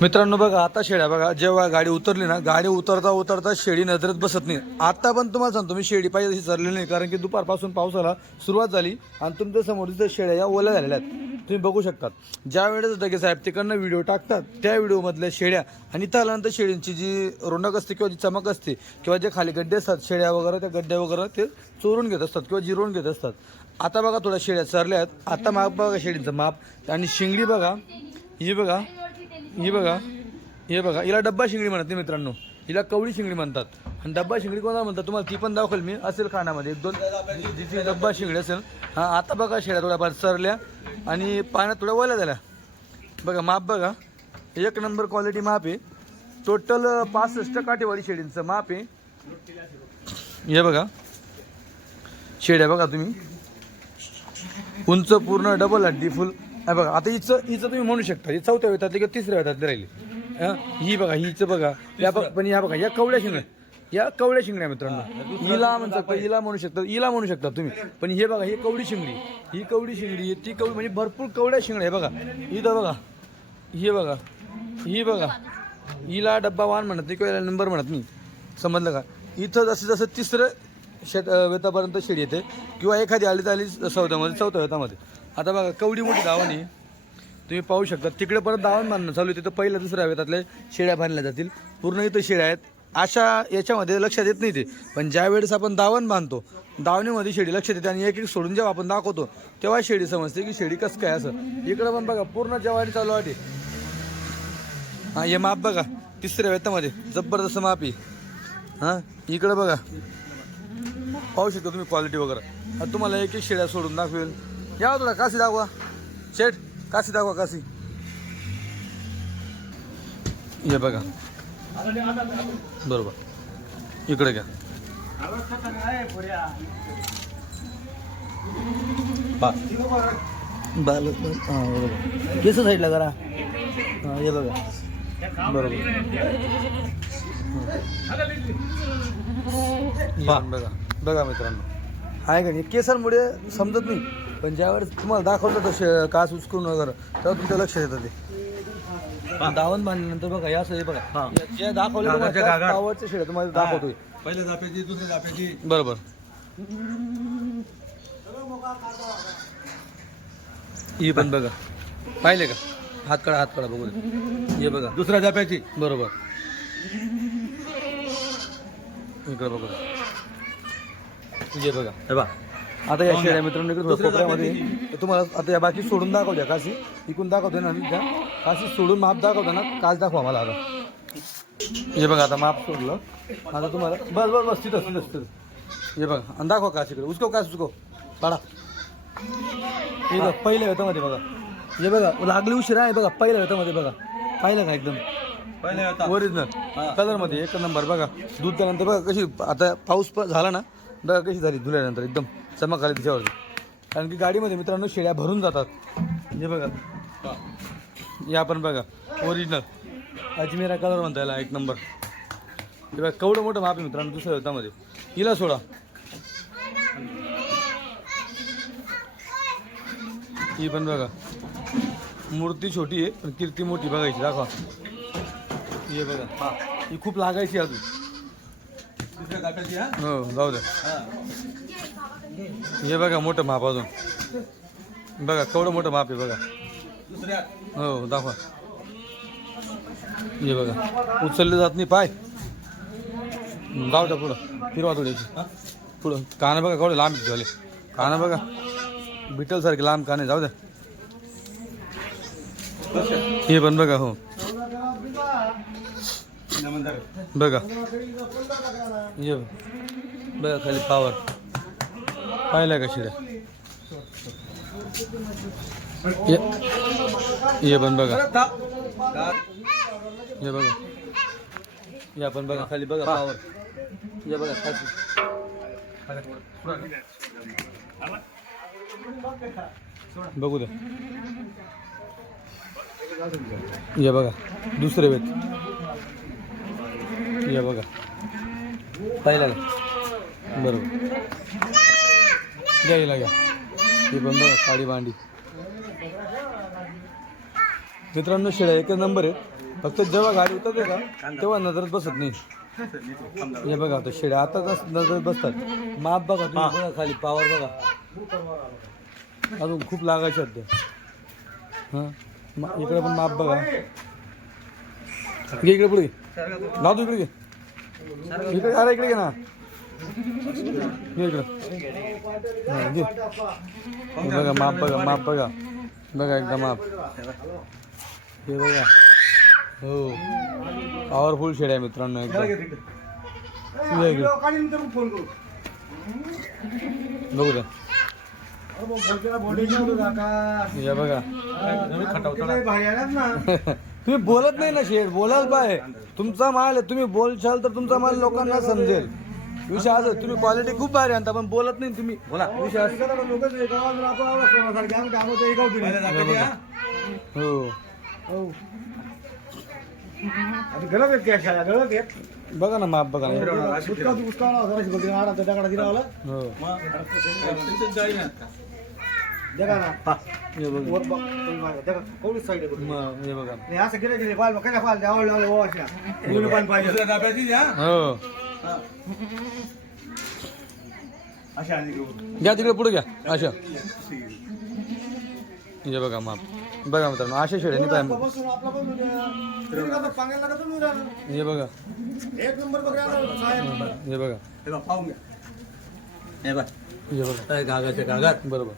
मित्रांनो बघा आता शेळ्या बघा जेव्हा गाडी उतरली ना गाडी उतरता उतरता शेळी नजरेत बसत नाही. आता पण तुम्हाला सांगतो मी शेळी पाहिजे तशी चाललेली नाही कारण की दुपारपासून पावसाला सुरुवात झाली आणि तुमच्यासमोर तिथं शेळ्या या ओल्या झालेल्या आहेत. तुम्ही बघू शकतात ज्या वेळेस दगे साहेब तिकडनं व्हिडिओ टाकतात त्या व्हिडिओमधल्या शेळ्या आणि इथं आल्यानंतर शेळींची जी रोनक असते किंवा जी चमक असते किंवा जे खाली गड्डे असतात शेळ्या वगैरे त्या गड्ड्या वगैरे ते चोरून घेत असतात किंवा जिरवून घेत असतात. आता बघा थोड्या शेळ्या चरल्या आहेत. आता माप बघा शेळींचं माप. आणि शिंगडी बघा ही बघा ही बघा हे बघा. हिला डब्बा शिंगडी म्हणत नाही मित्रांनो. हिला कवळी शिंगडी म्हणतात. आणि डब्बा शिंगडी कोणाला म्हणतात? तुम्हाला ती पण दाखवल मी. असेल खाण्यामध्ये एक दोन जिथे डब्बा शिंगडी असेल. हां आता बघा शेळ्या थोड्याफार सरल्या आणि पाण्यात थोड्या ओल्या झाल्या. बघा माप बघा. एक नंबर क्वालिटी माप आहे. टोटल पासष्ट काठेवाडी शेळींचं माप आहे. हे बघा. शेड्या बघा तुम्ही. उंच पूर्ण डबल हड्डी फुल आहे बघा आता हिचं हिचं तुम्ही म्हणू शकता ही चौथ्या वेतातली किंवा तिसऱ्या वेतातली राहिली. हं? ही बघा हिचं बघा या बघ पण या बघा या कवड्या शिंगड्या या कवड्या शिंगड्या मित्रांनो. हिला म्हणू शकता हिला म्हणू शकता हिला म्हणू शकता तुम्ही. पण हे बघा ही कवडी शिंगडी ही कवडी शिंगडी ती कवडी म्हणजे भरपूर कवड्या शिंगड्या आहे बघा. इथं बघा हे बघा ही बघा. हिला डब्बा वाहन म्हणत नाही किंवा नंबर म्हणत नाही. समजलं का? इथं जसं जसं तिसरं शेत अं, वेतापर्यंत शेडी येते किंवा एखादी आली तर आली चौथ्यामध्ये चौथ्या वेतामध्ये. आता बघा कवडी मोठी धावणी. तुम्ही पाहू शकता तिकडे परत दावण बांधणं चालू आहे. तिथं पहिल्या दुसऱ्या वेतातल्या शेळ्या बांधल्या जातील. पूर्ण इथं शेळ्या आहेत. अशा याच्यामध्ये लक्षात येत नाही ते. पण ज्या वेळेस आपण दावण बांधतो दावणीमध्ये शेडी लक्षात येते आणि एक एक सोडून जेव्हा आपण दाखवतो तेव्हा शेडी समजते की शेडी कसं काय असं. इकडं पण बघा पूर्ण जेवारी चालू आहे. हां हे माप बघा तिसऱ्या वेतामध्ये जबरदस्त माप आहे. हां इकडं बघा. पाहू शकता तुम्ही क्वालिटी वगैरे. तुम्हाला एक एक शेळ्या सोडून दाखवेल. या थोडा काशी दाखवा. शेठ काशी दाखवा काशी. हे बघा. बरोबर. इकडे घ्या. बाल हां बरोबर. केस साईडला करा. हां हे बघा. बरोबर. बघा. बघा मित्रांनो. आहे का नाही? केसांमुळे समजत नाही. पण ज्यावेळेस तुम्हाला दाखवलं तसे कास उचकून वगैरे तेव्हा तुमच्या लक्षात येतं ते. दावण बांधल्यानंतर बघा या असं हे. बघा या- जे दाखवलं गागाच्या गागा. पावरचे शेड तुम्हाला दाखवतोय. पहिल्या जाप्याची दुसऱ्या जाप्याची बरोबर. ही पण बघा. पाहिले का? हात काढा हात काढा बघू दे. हे बघा. दुसऱ्या जाप्याची बरोबर. इकडे बघू बघा. हे आता या शेळ्या मित्रांनो इकडे थोडं कोपऱ्यामध्ये तुम्हाला आता या बाकी सोडून दाखव द्या काशी. इकून दाखवते ना त्या. काशी सोडून माप दाखवतो ना काच दाखवा मला आता. हे बघा आता माप सोडलं. आता तुम्हाला बस बस बस तिथं तिथं तिथं. हे बघा. आणि दाखवा काश इकडे उसको काश उसको काढा हे बघा पहिल्या वेतामध्ये बघा. हे बघा लागली उशीर आहे बघा पहिल्या वेतामध्ये बघा. पाहिलं का एकदम? होता ओरिजिनल कलरमध्ये एक नंबर बघा. दूध त्यानंतर बघा कशी आता पाऊस झाला ना बघा कशी झाली धुल्यानंतर एकदम चमक आली तिच्यावरती कारण की गाडीमध्ये मित्रांनो शेळ्या भरून जातात. हे बघा. या पण बघा ओरिजिनल अजमेरा कलर म्हणता याला एक नंबर हे बघा केवढं मोठं माप आहे मित्रांनो दुसऱ्या हातामध्ये. हिला सोडा. ही पण बघा. मूर्ती छोटी आहे पण कीर्ती मोठी बघायची दाखवा. हे बघा. ही खूप लागायची अजून. हा? जाऊ द्या हा. बघा मोठं माप अजून. बघा केवढं मोठं माप आहे बघा. हो दाखवा. हे बघा. उचलले जात नाही पाय. जाऊ द्या पुढं फिरवा थोड्याची पुढं. कानं बघा केवढे लांब झाले. कानं बघा. बिटल सारखे लांब काने जाऊ द्या हे पण बघा हो. बघा. ये बघा. खाली पावर पाहिलं का शिड्या ये- ये पण बघा. हे बघा. या पण बघा खाली बघा पावर या बघा खाली. बघू द्या या बघा. दुसरे वेत. या बघा. पाहिलं बरोबर घ्या हिला घ्या. ही पण बघा काळी भांडी. मित्रांनो शेळ्या एकच नंबर आहे फक्त जेव्हा गाडी उतरते का तेव्हा नजरच बसत नाही. हे बघा आता शेड्या आता नजर बसतात. माप बघा तुम्ही बघा खाली पावर बघा. अजून खूप लागायचे अध्या हां? इकडे पण माप बघा. इकडे पुढे. लाव तू इकडे घे. इकडे अरे इकडे घे ना. घे इकडे. घे. बघा माप बघा माप बघा. बघा एकदा माप. हे बघा. हो. पॉवरफुल शेड आहे मित्रांनो एकदम. बघू द्या बघा. तुम्ही बोलत नाही ना शेड बोलायला पाहिजे तुमचा माल आहे तुम्ही बोलशाल तर तुमचा माल लोकांना समजेल विषय असं तुम्ही क्वालिटी खूप भारी आणता पण बोलत नाही तुम्ही बोला विषय असं हो बघा ना माप बघा ना हो हे. बघा. मग हे बघा. दुसऱ्या डब्याची द्या. हो. अशा आणि घेऊन घ्या तिकडे पुढे घ्या. अशा. हे बघा माप. बघा मित्रांनो अशा शेड्याने पाय हे बघा. एक नंबर बघा साहेब हे बघा. हे बघ पाहून घ्या. हे बघ. हे बघा. काय कागद. बरोबर.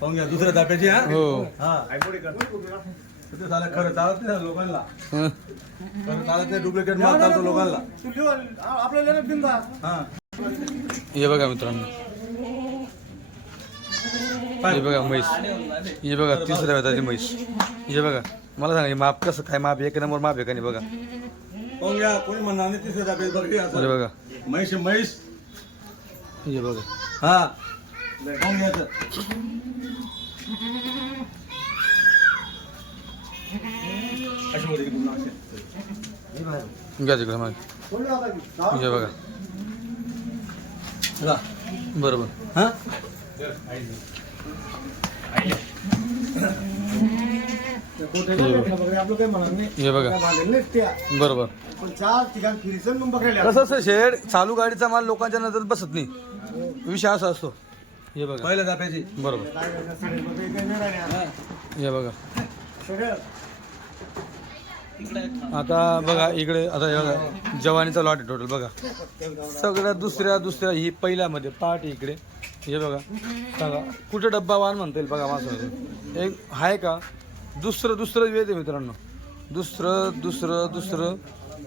पाहून घ्या दुसऱ्या डब्याची हा? हो. हा. ते झालं खरं चालत नाही लोकांना. हं. खरं चालत नाही डुप्लिकेट माल चालतो लोकांना. तू लिहून, आ- आपल्याला बिंदा हा. हे बघा मित्रांनो. हे बघा म्हैस. हे बघा तिसऱ्या वेताची म्हैस. हे बघा मला सांगा हे माप कसं काय माप एक नंबर माप आहे का नाही बघा? कोणी म्हणणार नाही तिसऱ्या बघ असं. बघा. म्हैस म्हैस. हे बघा. हा. घ्या तिकडे मागे. हे बघा. बघा. बरोबर. हा? हे बरोबर. कसं असं शेड? चालू गाडीचा माल लोकांच्या नजरेत बसत नाही. विषय असा असतो. हे बघा. पहिल्या बरोबर. हे बघा. आता बघा इकडे आता हे बघा जवानीचा लॉट आहे टोटल बघा. सगळ्या दुसऱ्या दुसऱ्या ही पहिल्यामध्ये पार्ट आहे इकडे. हे बघा. सांगा कुठे डब्बा वाहन म्हणता येईल बघा माझं एक आहे का? दुसरं दुसरं आहे मित्रांनो. दुसरं दुसरं दुसरं.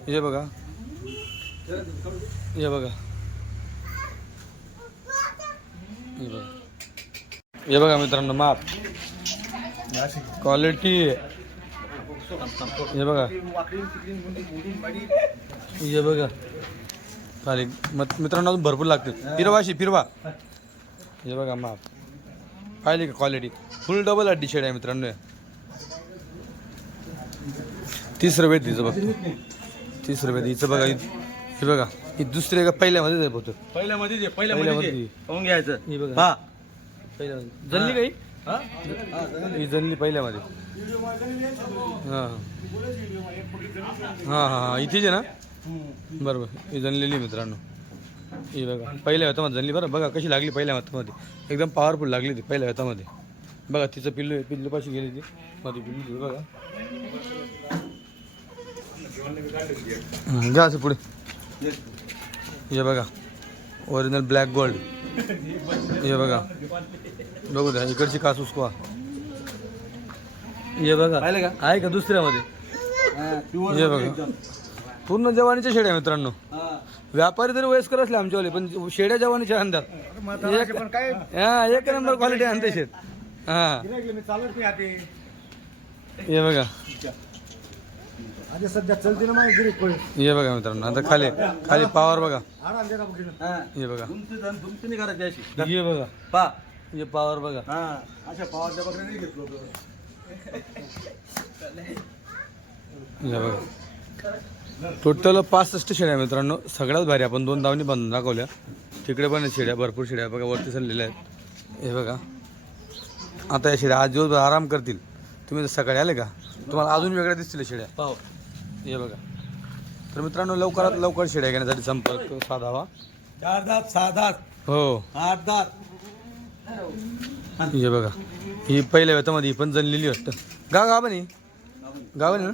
हे बघा. हे बघा. हे बघा. हे बघा मित्रांनो माप. क्वालिटी हे बघा. हे बघा. चालेल मग मित्रांनो अजून भरपूर लागते फिरवाशी फिरवा. हे बघा माप. पाहिली का क्वालिटी फुल डबल अड्डी शेड आहे मित्रांनो तीस तिसरं तिचं बघ. तिसरं रुपये तिचं बघा हे बघा. ही दुसरी का पहिल्यामध्ये आहे होतं पहिल्यामध्ये जे पहिल्यामध्ये. पहिल्यामध्ये पाहून घ्यायचं. हे बघा. हा. पहिल्यामध्ये जल्ली काही? हा? ही जल्ली पहिल्यामध्ये हां. हां हां हां. इथेच आहे ना? बरोबर. ही जनलेली मित्रांनो. ही बघा. पहिल्या हातामध्ये जनली बरं बघा कशी लागली पहिल्या हातामध्ये. एकदम पॉवरफुल लागली ती पहिल्या हातामध्ये. बघा तिचं पिल्लू आहे. पिल्लूपाशी गेली ती. मध्ये पिल्लू आहे, बघा. हं, घ्या असं पुढे. हे बघा. ओरिजिनल ब्लॅक गोल्ड हे बघा. बघू द्या इकडची कास उचकवा हे बघा? आहे का दुसऱ्यामध्ये? हे बघा. पूर्ण जवानीच्या शेड्या मित्रांनो. व्यापारी तरी वयस्कर असले आमच्यावाले पण शेड्या जवानीच्या काय? हा एक नंबर क्वालिटी आणते शेत. हा. हे बघा. आधी सध्या चलते ना माझी गिरीक पळी हे बघा मित्रांनो आता खाली खाली पावर बघा. आराम दे. हा. बघा. तुमची जण तुमची नाही करायची अशी. हे बघा. पा हे पावर बघा. हा. अशा पावाच्या बकऱ्या नाही घेतलो हे बघा. टोटल पासष्ट शेड्या आहे मित्रांनो. सगळ्यात भारी आपण दोन दावणी बांधून दाखवल्या. तिकडे पण आहेत शेड्या भरपूर शेड्या बघा वरती चाललेल्या आहेत. हे बघा. आता या शेड्या आज दिवसभर आराम करतील. तुम्ही सकाळी आले का? तुम्हाला अजून वेगळ्या दिसतील शेड्या. पाव. हे बघा. तर मित्रांनो लवकरात लवकर शेड्या घेण्यासाठी संपर्क साधावा. चार दात सहा दात हो. आठ दात हे बघा. ही पहिल्या वेतामध्ये ही पण जनलेली वाटतं. गाव गाव पण ही गाव ना?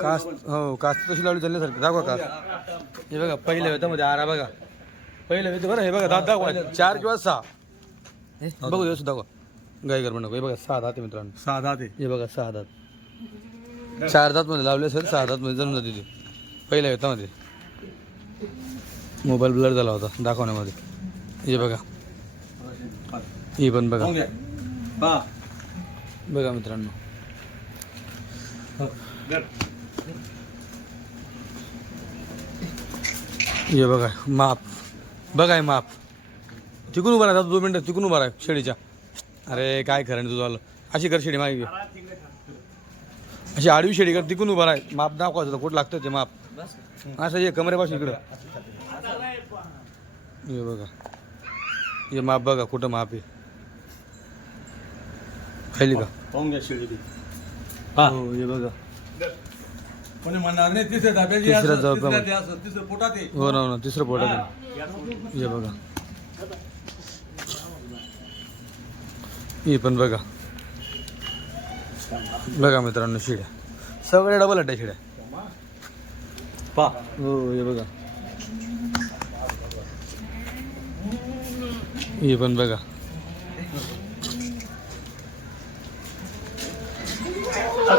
कास हो कास तशी लावली चालण्यासारखी दाखवा कास. हे बघा पहिल्या वेतामध्ये आरा बघा. पहिल्या वेत बरं हे बघा दात दाखवा. चार किंवा सहा. बघू दाखवा. गाय कर नको हे बघा सहा दात आहे मित्रांनो. सहा दात हे बघा सहा दात. मध्ये लावले असेल मध्ये जन्म जाते ते पहिल्या वेतामध्ये मोबाईल ब्लर झाला होता दाखवण्यामध्ये. हे बघा. ही पण बघा. बघा मित्रांनो. हे बघा माप. बघा माप. तिकून उभा राहा दोन मिनटं. तिकून उभा राहा शेळीच्या अरे काय खरं नाही तुझं आलं. अशी कर शेळी मागे अशी आडवी शेळी कर तिकून उभा राहा. माप दाखवायचं होतं कुठं लागतं ते माप. असं ये कमरेपासून इकडं. हे बघा. हे माप बघा कुठं माप आहे. खायली का? पाहून घ्या शिळी हो. हे बघा. कोणी म्हणणार नाही तिसऱ्या धाब्याची तिसऱ्या असं, धाब्यामध्ये. तिसऱ्या ते असं, तिसरं पोटात आहे हो ना हो ना तिसरं पोट हे बघा. ही पण बघा. बघा मित्रांनो शिड्या. सगळ्या डबल अट्या शिड्या. पा. हो हे बघा. हे पण बघा.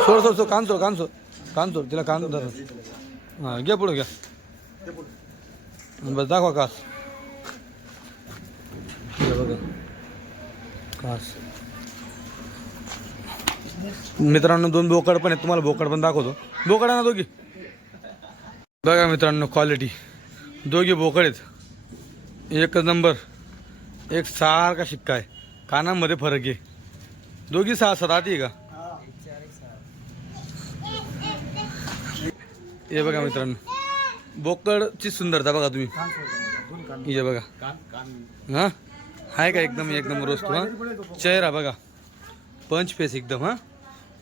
सोड सोड सो कांचो कांचो कांचो तिला कान धर. हां घ्या पुढं घ्या. बस दाखवा कास. बघा. कास. मित्रांनो दोन बोकड पण आहेत. तुम्हाला बोकड पण दाखवतो. बोकड ना दोघी. बघा मित्रांनो क्वालिटी दोघी बोकड आहेत. एक नंबर एक सारखा शिक्का आहे. कानामध्ये फरक आहे. दोघी सहा सात आहे का? हे बघा मित्रांनो. बोकडची सुंदरता बघा तुम्ही. हे बघा. हा? आहे का? एकदम एकदम रोस्ट हा? चेहरा बघा. पंच फेस एकदम हा?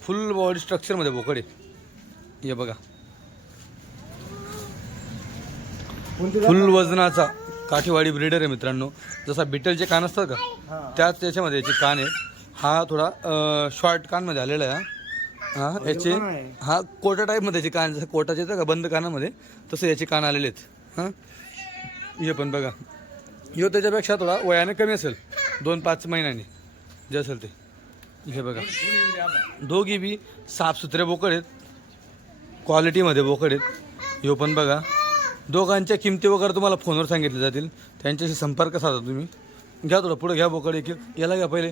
फुल बॉडी स्ट्रक्चरमध्ये बोकड हे बघा. फुल वजनाचा काठीवाडी ब्रीडर आहे मित्रांनो. जसा बिटलचे कान असतात का त्याच त्याच्यामध्ये याचे कान आहे हा थोडा शॉर्ट कानमध्ये आलेला आहे हा. हा याचे हा कोटा टाईपमध्ये याचे कान जसं कोटाचे येतं का बंद कानामध्ये तसं याचे कान आलेले आहेत हां. हे पण बघा. ह्यो त्याच्यापेक्षा थोडा वयाने कमी असेल दोन पाच महिन्यांनी. जे असेल ते. हे बघा. दोघी बी साफसुथरे बोकड आहेत. क्वालिटीमध्ये बोकड आहेत. ह्यो पण बघा. दोघांच्या किमती वगैरे तुम्हाला फोनवर सांगितले जातील. त्यांच्याशी संपर्क साधा तुम्ही. घ्या थोडं पुढं घ्या बोकड एक एक. याला घ्या पहिले.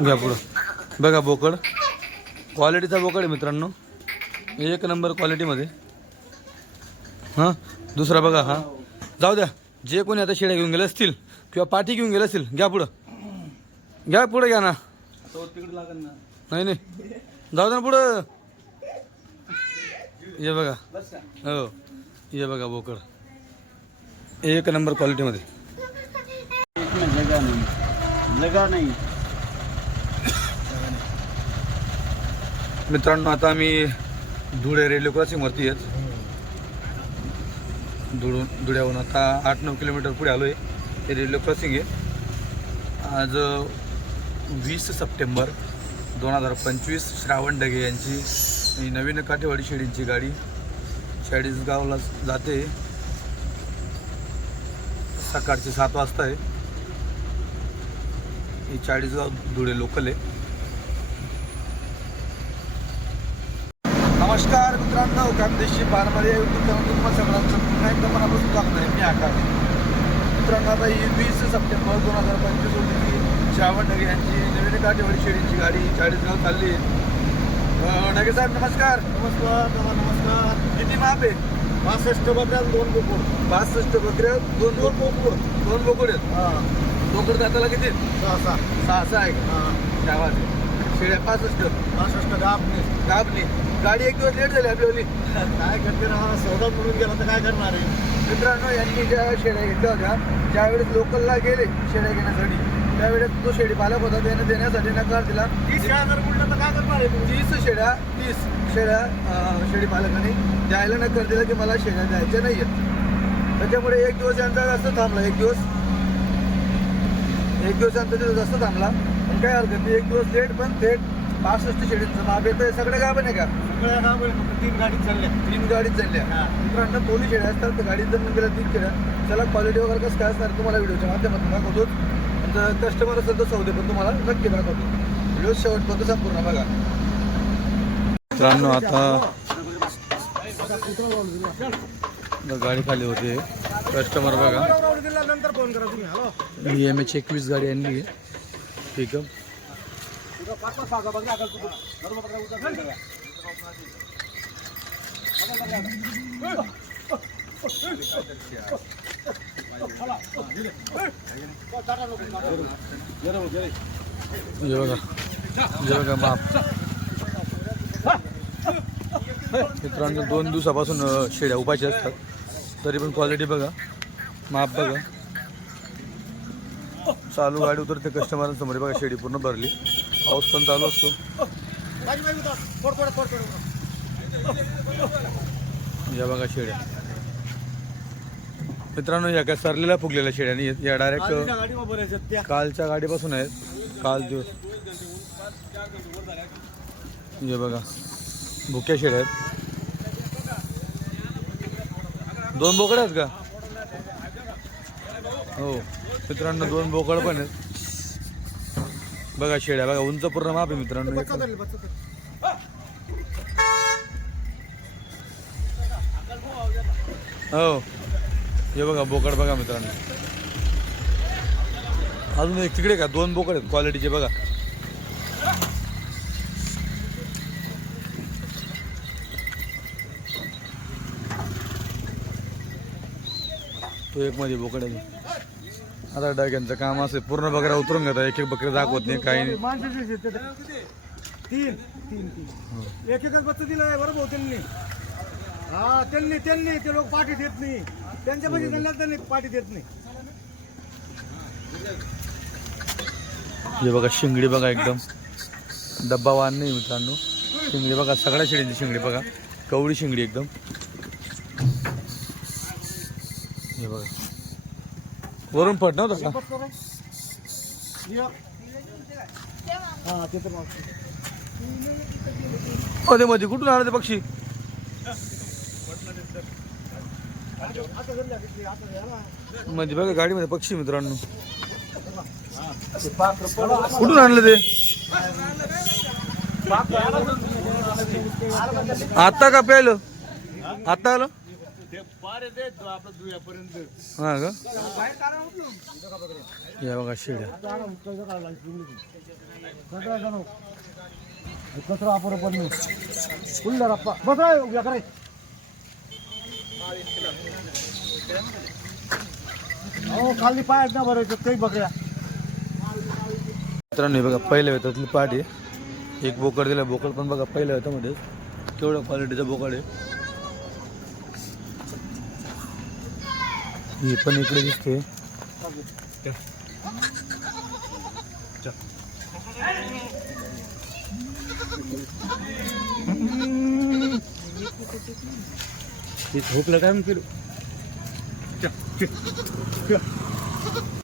घ्या पुढं. बघा बोकड. क्वालिटीचा बोकड आहे मित्रांनो. एक नंबर क्वालिटीमध्ये हां? दुसरा बघा हां. जाऊ द्या. जे कोणी आता शेड्या घेऊन गेले असतील किंवा पाठी घेऊन गेले असतील घ्या पुढं. घ्या पुढं घ्या ना. तो तिकडे लागेल ना. नाही नाही. जाऊ दे ना पुढं. हे बघा. हो. हे बघा बोकड. एक नंबर क्वालिटीमध्ये लगा नाही. लगा नाही. मित्रांनो आता आम्ही धुळे रेल्वे क्रॉसिंगवरती आहेत. धुळून धुळ्याहून आता आठ नऊ किलोमीटर पुढे आलो आहे हे रेल्वे क्रॉसिंग आहे. आज वीस सप्टेंबर दोन हजार पंचवीस श्रावण डगे यांची ही नवीन काठेवाडी शेडींची गाडी. चाळीसगावला जाते. सकाळचे सात वाजता आहे. ही चाळीसगाव धुळे लोकल आहे. नमस्कार मित्रांनो कामदेशी बारमध्ये युट्यूब चॅनल तुम्हाला सगळ्यांचं पुन्हा एकदा मनापासून स्वागत आहे. मी आकाश. मित्रांनो आता ही वीस सप्टेंबर दोन हजार पंचवीस रोजी श्रावण ढगे यांची नवीन काठेवाडी शेळीची गाडी चाळीसगाव चालली. ढगे साहेब नमस्कार. नमस्कार नमः नमस्कार. किती माप आहे? पासष्टबद्दल दोन कुकुड पासष्ट बकऱ्या दोन दोन बोकड. दोन बोकड आहेत? हा. बोकड दाताला किती? सहा सहा. सहा सहा आहे का? हा. त्या वाजले शेळ्या पासष्ट. पासष्ट दाबने गाबली गाडी एक दिवस लेट झाली आपली काय करते ना सौदा म्हणून गेला तर काय करणार आहे? मित्रांनो यांनी ज्या शेळ्या घेतल्या होत्या ज्यावेळेस लोकलला गेले शेळ्या घेण्यासाठी. त्यावेळेस तो शेडी पालक होता त्याने देण्यासाठी नकार दिला. तीस शेळ्या जर म्हटलं तर काय करणार आहे? तीस शेड्या तीस शेड्या अं, शेडी पालकांनी द्यायला नकार दिला की मला शेड्या द्यायच्या नाही आहेत त्याच्यामुळे एक दिवस यांचा जास्त थांबला. एक दिवस एक दिवस यांचा तिथं जास्त थांबला. पण काय हरकत नाही एक दिवस लेट पण थेट पासष्ट शेडीचं माप येतं सगळं गाव आहे का? सगळ्या तीन गाडी चालल्या. तीन गाडीत चालल्या. मित्रांनो दोन्ही शेड्या असतात. तर गाडीत जर गेल्या तीन शेड्या चला क्वालिटी वगैरे कसं काय असणार? तुम्हाला व्हिडिओच्या माध्यमातून दाखवतोच. जर कस्टमर असेल तर सौदे पण तुम्हाला नक्की दाखवतो. व्हिडिओ शेवटपर्यंत संपूर्ण बघा. मित्रांनो, आता गाडी खाली होते. कस्टमर बघा. ही एम एच एकवीस गाडी आणली. आहे. हे बघा. हे बघा माप मित्रांनो दोन दिवसापासून अं, शेळ्या उपाच्या असतात. तरी पण क्वालिटी बघा. माप बघा. चालू गाडी उतरते कस्टमरांसमोर बघा शेडी पूर्ण भरली. पाऊस पण चालू असतो. या बघा शेड्या मित्रांनो या काय सरलेल्या फुगलेल्या शेड्या नाही आहेत. या डायरेक्ट कालच्या गाडीपासून आहेत. काल दिवस. हे बघा. भुक्या शेड्या आहेत. दोन बोकड आहेत का? हो. मित्रांनो दोन बोकड पण आहेत. बघा शेड्या. बघा उंच पूर्ण माप आहे मित्रांनो. हो. हे बघा बोकड बघा मित्रांनो. अजून एक तिकडे का? दोन बोकड आहेत क्वालिटीचे बघा. तो एक मध्ये बोकड आहे. आता डग्यांचं काम असेल पूर्ण बकऱ्या उतरून घेतात एक एक बकरे दाखवत नाही काही नाही. तीन तीन तीन. एक एकच बच्चा दिला आहे बरोबर त्यांनी. हा त्यांनी त्यांनी. ते लोक पाठी देत नाही. त्यांच्या म्हणजे त्यांना त्यांनी पाठी देत नाही. हे बघा शिंगडी बघा एकदम. डब्बा वाहन नाही मित्रांनो. शिंगडी बघा सगळ्या शेळींची शिंगडी बघा. कवडी शिंगडी एकदम. हे बघा. वरून फट नव्हतं का. या. हा ते तर मागचं. मध्ये मध्ये कुठून आलं ते पक्षी? म्हणजे मध्ये बघा गाडीमध्ये पक्षी मित्रांनो. कुठून आणलं ते? आता का प्यायलं? आता आलं? हा का? या बघा शिड्या. कचरा जाणव. पण रप्पा बस हो खाली पाय ना बरं काही बघूया मित्रांनो बघा पहिल्या वेतातली पाठी एक बोकड दिला बोकड पण बघा पहिल्या वेतामध्ये. केवढ्या क्वालिटीचा बोकड आहे. ही पण इकडे दिसते झोपलं काय मग फिरू